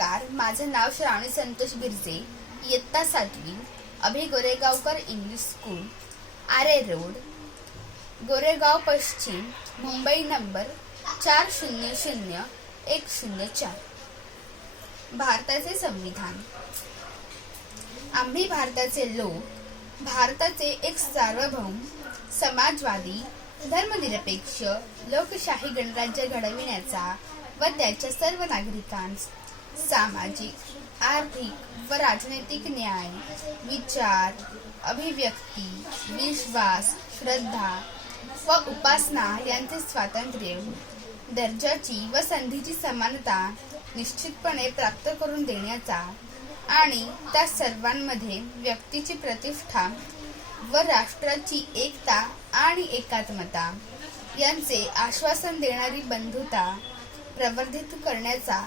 नमस्कार. माझं नाव श्रावणी संतोष बिरजे इयत्ता सातवी. Abhi Goregaonkar English School. Aarey road. Goregaon पश्चिम. मुंबई नंबर चार शून्य शून्य एक शून्य चार. भारताचे संविधान. आम्ही भारताचे लोक. भारताचे एक सार्वभौम समाजवादी धर्मनिरपेक्ष लोकशाही गणराज्य घडविण्याचा व त्याच्या सर्व नागरिकांस सामाजिक आर्थिक व राजनैतिक न्याय विचार अभिव्यक्ती विश्वास श्रद्धा व उपासना यांचे स्वातंत्र्य दर्जाची व संधीची समानता निश्चितपणे प्राप्त करून देण्याचा आणि त्या सर्वांमध्ये व्यक्तीची प्रतिष्ठा व राष्ट्राची एकता आणि एकात्मता यांचे आश्वासन देणारी बंधुता प्रवर्धित करण्याचा